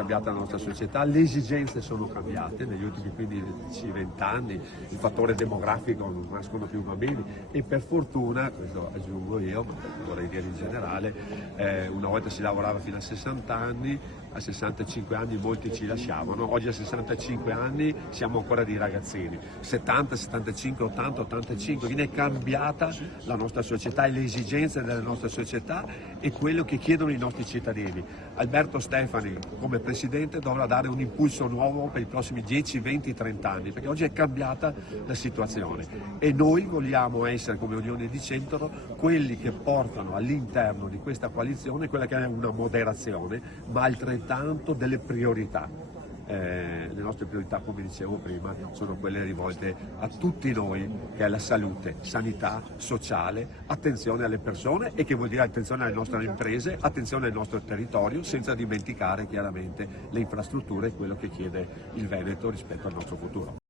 cambiata la nostra società, le esigenze sono cambiate negli ultimi 15-20 anni, il fattore demografico, non nascono più bambini e per fortuna, questo aggiungo io, ma vorrei dire in generale, una volta si lavorava fino a 60 anni, a 65 anni molti ci lasciavano, oggi a 65 anni siamo ancora dei ragazzini, 70, 75, 80, 85, quindi è cambiata la nostra società e le esigenze della nostra società e quello che chiedono i nostri cittadini. Alberto Stefani come Presidente dovrà dare un impulso nuovo per i prossimi 10, 20, 30 anni, perché oggi è cambiata la situazione e noi vogliamo essere come Unione di Centro quelli che portano all'interno di questa coalizione quella che è una moderazione, ma altrettanto delle priorità. Le nostre priorità, come dicevo prima, sono quelle rivolte a tutti noi, che è la salute, sanità, sociale, attenzione alle persone e che vuol dire attenzione alle nostre imprese, attenzione al nostro territorio, senza dimenticare chiaramente le infrastrutture e quello che chiede il Veneto rispetto al nostro futuro.